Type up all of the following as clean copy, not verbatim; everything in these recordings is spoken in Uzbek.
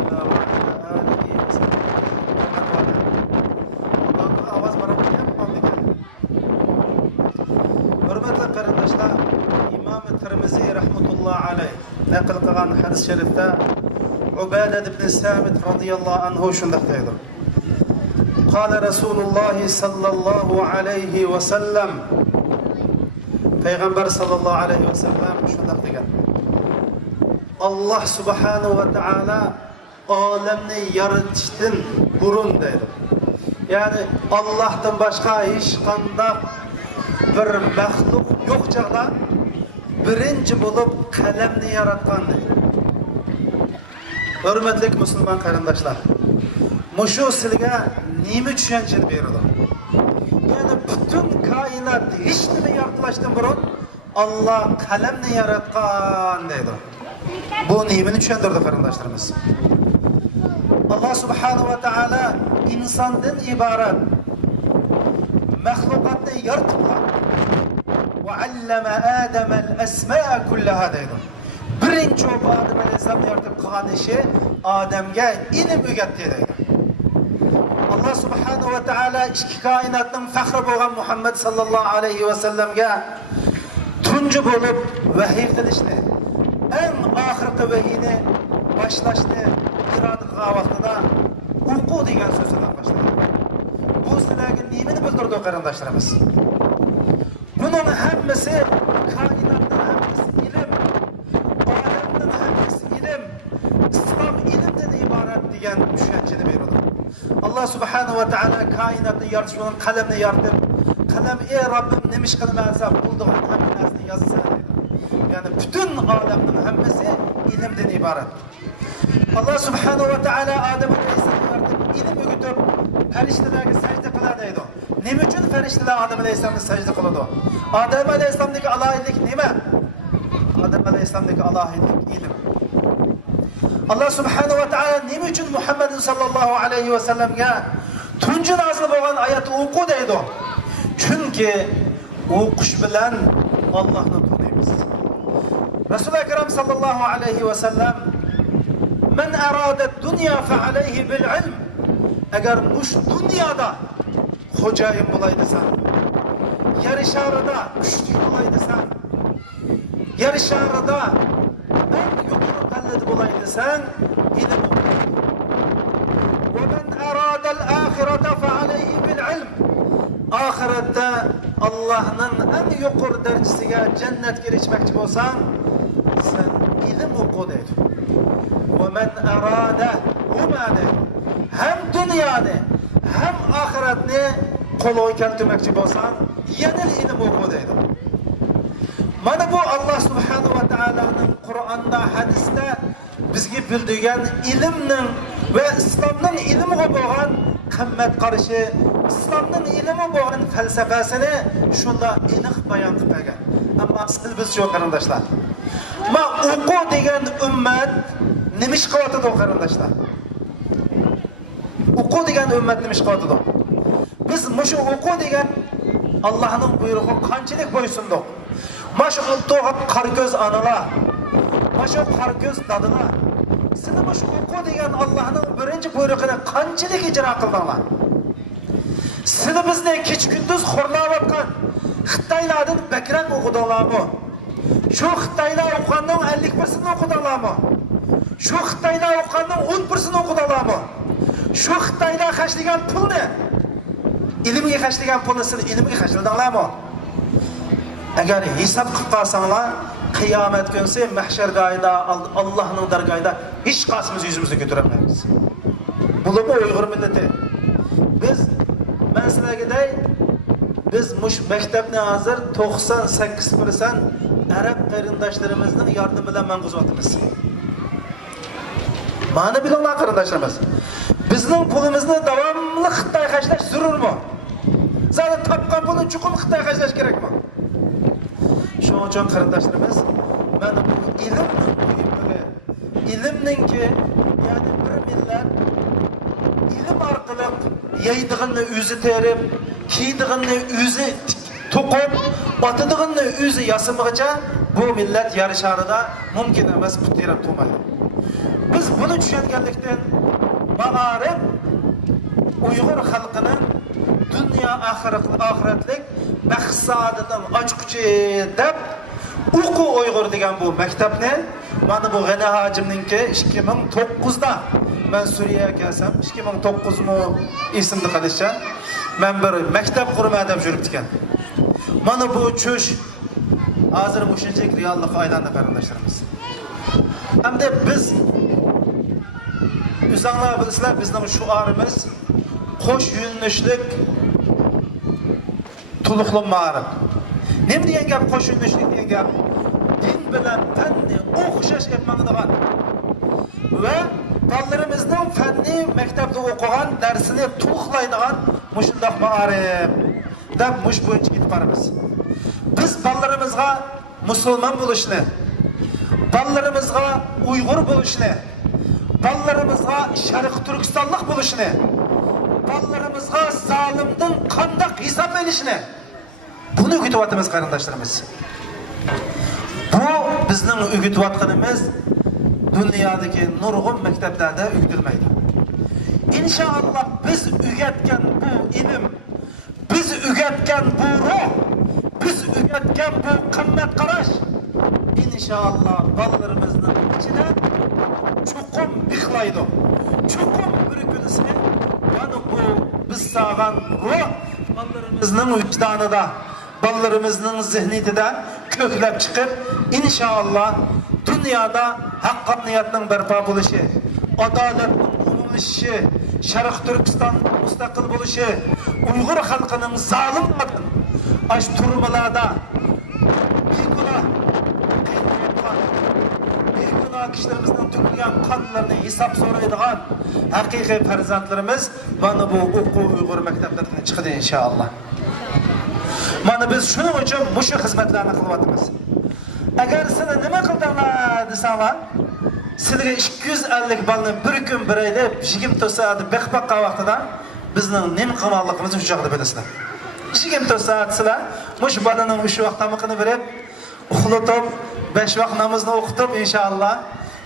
الله وعلى آله وسلم. Avaz baramayapman. Hurmatli qarindoshlar, Imom Tirmiziy rahmatullohi alayh naql qilgan hadis sharifda Ubada ibn Samit radhiyallohu anhu shunday deydi. Qala Rasululloh sallallohu alayhi va sallam, payg'ambar sallallohu alayhi va sallam shunday degan. Allah subhanahu va taala olamni yaratishdan burun deydi. Yani Allah'tan başka hiç qandaq bir maxluq yo'q chaqda birinchi bo'lib qalamni yaratgan deydi. Hurmatli musulmon qarindoshlar, mushu sizga nima tushunchani beradi? Yani bütün kainat hech nima yaratilishdan burun Allah qalamni yaratgan deydi. Bu nimani tushuntirdi qarindoshlarimiz? Allah subhanahu wa ta'ala insondan iborat maxluqotni yaratgan va allama adama al-asma'a kullaha deydi. Birinchi Odam alayhisalom yaratib qilgan ishi Odamga ilm o'rgatdi deydi. Allah subhanahu wa ta'ala ikki koinotning faxri bo'lgan Muhammad sallallohu alayhi va sallamga tunji bo'lib vahiy qilishni, eng oxirgi vahiyni boshlashni iroda qilgan vaqtida uyqu degan so'zdan boshladi. Bu sizlarga nimani bildirdi qarindoshlarimiz? Buning hammasi koinotning hammasi ilm, olamning hammasi ilm, islom ilmdan iborat degan tushunchani beradi. Allah subhanahu va taolo koinotni yaratish bilan qalamni yaratib, qalam ey Robbim nima ish qilmasam bo'ldigan hamma narsani yozsa dedi. Yani bütün olamning hammasi ilmdan iborat. Allah subhanahu va taolo Odam alayhisalomga ilm o'rgatib, farishtalarga sajda qiladi deydi. Nima uchun farishtalar Odam alayhisalomga sajda qiladi? Odam alayhisalomning alohidlik nima? Odam alayhisalomning alohidlik ilm. Allah subhanahu va taolo nima uchun Muhammad sallallohu alayhi va sallamga tunji nozil bo'lgan oyatni o'qu deydi? Chunki o'qish bilan Allohni taniymiz. Rasululloh akram sallallohu alayhi va sallam Men arada dünya fe aleyhi bil ilm. Eğer muş dünyada hocayin bulaydısan, yarışarıda güçlü bulaydısan, yarışarıda en yukarı kalledi bulaydısan, ilim bulaydı. Ve men arada l'ahirete fe aleyhi bil ilm. Ahirette Allah'ın en yukarı derecesiga cennet girişmekçi olsan, sen ilim oku deydi. وَمَنْ اَرَادَ هُمَانِ Hem dünyada hem ahiretini kolay keltirmekçi olsan yenil ilim oku deydi. Mana bu Allah subhanahu wa ta'ala'nın Kur'an'da, hadiste bizge bildirgen ilimnin ve İslam'ın ilmi bo'lgan qimmat qarashi, İslam'ın ilmi bo'lgan felsefesini şunda aniq bayon qilib bergan. Ammo sil biz yo'q qarindoshlar. Ma o'qu degan ummat nima ish qilyapti qarindoshlar? O'qu degan ummat nima ish qilyapti? Biz mushu o'qu degan Allohning buyrug'i qanchalik bo'ysundik? Mashu o'lto'g'at qarko'z onalar, mashu qarko'z dadalar. Sizlar mushu o'qu degan Allohning birinchi buyrug'ini qanchalik ijro qildinglar? Sizlar bizni kech-kunduz xo'rlayotgan Xitoylardan bakrak o'qidinglarmi? Shu Xitoylar o'qiganning 50%ni o'qidinglarmi? Shu Xitoylar o'qiganning 10%ni o'qidinglarmi? Shu Xitoylar xashlagan pulni, ilmga xashlagan pulni siz ilmga xashladinglarmi? Agar hisob qilib qolsanglar, qiyomat kunsi mahshargohida Allohning dargohida hech qasimiz yuzimizni ko'tarolmaymiz. Bularni Uyg'ur millati. Ben sizlarga dey, biz mush maktabni hozir 98% arab qarindoshlarimizning yordami bilan mang'uzyapmiz. Mana bilinglar qarindoshlarimiz. Bizning pulimizni davomli Xitoy xashlash zarurmi? Zaten topgan pulni chuqur Xitoy xashlash kerakmi? Shuning uchun qarindoshlarimiz, mana bu ilmning muhimligi, ilmningki, ya'ni bir millat ilim orqali yeydig'ini o'zi terib, kiydig'ini o'zi to'qib, otadig'ini o'zi yasamig'icha bu millat yarışarida mumkin emas putirab turmaydi. Biz bunu tushunganlikdan ma'arif Uyg'ur xalqining dunyo oxiratlik maqsadidan ochquchi deb o'quv Uyg'ur degan bu maktabni mana bu G'ani hojimninki 2009da ben Suriye'ye kelsem 2009 mu isimli qilishcha men bir maktab qurma deb yuribdikan. Mana bu çöş hozir mushunchalik reallikqa aylandi qarindoshlarimiz. Hamda biz o'zinglar bilsizlar bizning shuarimiz qo'sh yo'nalishlik tuluqli ma'rif. Nima degan gap qo'sh yo'nalishlik degan gap? Din bilan fanni o'xshash etmadigan va bolalarımızning fanni maktabda o'qigan darsini to'xlaydigan mushundaq ma'rif deb mush bo'yicha ketib boramiz. Biz bolalarımızga musulmon bo'lishni, bolalarımızga Uyg'ur bo'lishni, bolalarımızga Sharq Turkistonlik bo'lishni, bolalarımızga zolimdan qanday hisob berishni buni o'rgatyapmiz qarindoshlarimiz. Bu bizning o'rgatyapganimiz dünyadaki nurg'un maktablarda o'rgatilmaydi. İnşallah biz o'rgatgan bu ilm, biz o'rgatgan bu ruh, biz o'rgatgan bu qimmat qarash inşallah bolalarımızning ichida chuqur bixlaydi. Chuqur bir kunisini mana bu biz sağan ruh bolalarımızning vicdanida, bolalarımızning zihniyatida ko'klab chiqib inşallah dünyada haqqoniyatning barpo bo'lishi, adolatning umumlashishi, Sharq Turkiston mustaqil bo'lishi, Uyg'ur xalqining zolimlardan ash turmalarda begunoh kishilarimizning to'kilgan qonlarini hisob so'raydigan haqiqiy farzandlarimiz mana bu o'quv Uyg'ur maktablaridan chiqadi inshaalloh. Mana biz shuning uchun mushu xizmatlarni qilyapmiz. Agar siz nima qildinglar desanglar, sizga 250 balni bir kun bir oyda 24 soat baqqa vaqtida bizning nima qilganligimizni shu joyda bilasizlar. 24 soat sizlar mush balaning shu vaqt tamaqini berib, uxlatib, 5 vaqt namozni o'qitib inshaalloh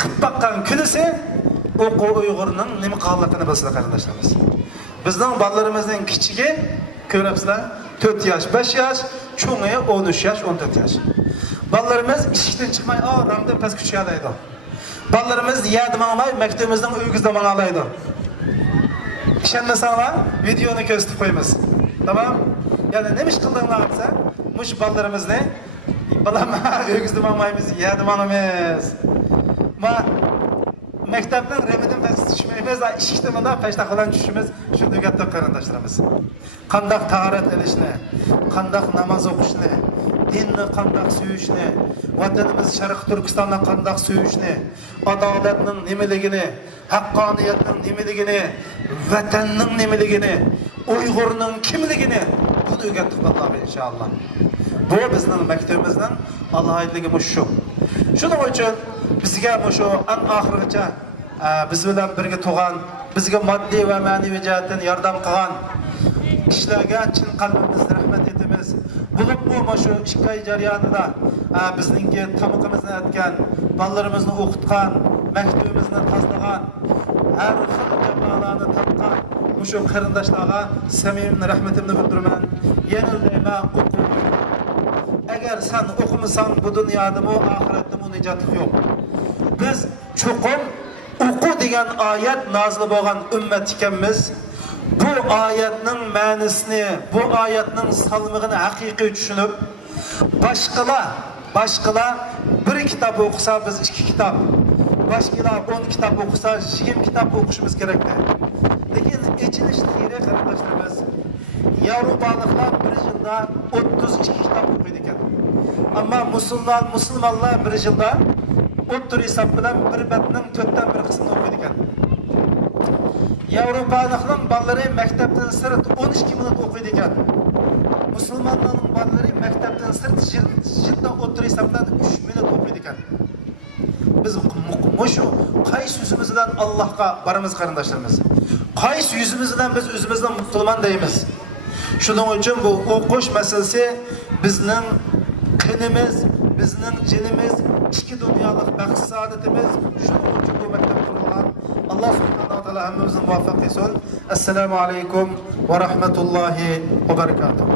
qilib baqqan kunisi o'quv Uyg'urning nima qilganligini bilasizlar qarindoshlarimiz. Bizning balalarimizning kichigi ko'ribsizlar 4 yosh, 5 yosh, cho'ngi 13 yosh, 14 yosh. Balalarımız işten çıkmay, ramda pes küçük alaydı. Balalarımız yardım almay, mektubumuzdan uyguzda bana alaydı. İşenme sana videonu gösterip koyumuz. Tamam? Yani neymiş kıldığınlarsa, muş balalarımız ne? Balama uyguzda almayımız, yardım almayız. Ma mektepten remedim pes düşmeyimiz, işte bana peşte kalan düşümüz, şu dügatta karandaşlarımız. Kandak taharet edişine, kandak namaz okuşine, dinni qandoq suyishni, vatanimiz Sharq Turkistondan qandoq suyishni, adolatning nimaligini, haqqoniyatning nimaligini, vatanning nimaligini, Uyg'urning kimligini buni o'rgatib qolamiz inshaalloh. Bu bizning maktabimizning alohidligi shu. Shuning uchun bizga shu an oxirigacha biz bilan birga tug'an, bizga moddiy va ma'naviy jihatdan yordam qilgan kishilarga chin qalbimizdan rahmat etamiz. Bulup bu şu şikay jarayonida bizningki tamıqimizni atgan, bolalarimizni o'qitgan, maktubimizni tozalagan, har xil jamoalarni topgan shu qarindoshlarga samimiy rahmatimni bildiraman. Yenilmayman o'qib. Agar sen o'qimasang bu dunyoda mu oxiratda mu nijot yo'q. Biz chuqur o'qu degan oyat nozil bo'lgan ummat ekanmiz. Bu ayetning ma'nosini, bu ayetning salmig'ini haqiqiy tushunib, başqalar bir kitob o'qisa biz 2 kitob, başqalar 10 kitob o'qisa 20 kitob o'qishimiz kerakdir. Lekin echilish xiyri qarindoshlarimiz, Yevropaliklar bir yilda 32 kitob o'qiydi ekan. Ammo musulmonlar bir yilda o'ttir hisob bilan bir batning 4dan 1 qismini o'qiydi ekan. Yevropalikning bolaları maktabdan sirt 12 minut o'qiydi ekan. Musulmonlarning bolaları maktabdan sirt yilda o'ttir hisob bilan 3 minut o'qiydi ekan. Biz mushu qaysi yüzümüz bilan Allohga boramiz qarindoshlarimiz? Qaysi yüzümüz bilan biz o'zimizni musulmon deymiz? Shuning uchun bu o'qish masalasi bizning qinimiz, bizning jinimiz, ikki dunyolik maqsadimiz. Shuning uchun bu maktab qurilgan. alloh subhanahu va taolo hammamizni muvaffaq qilsin. Assalomu alaykum va rahmatullohi va barakatuh.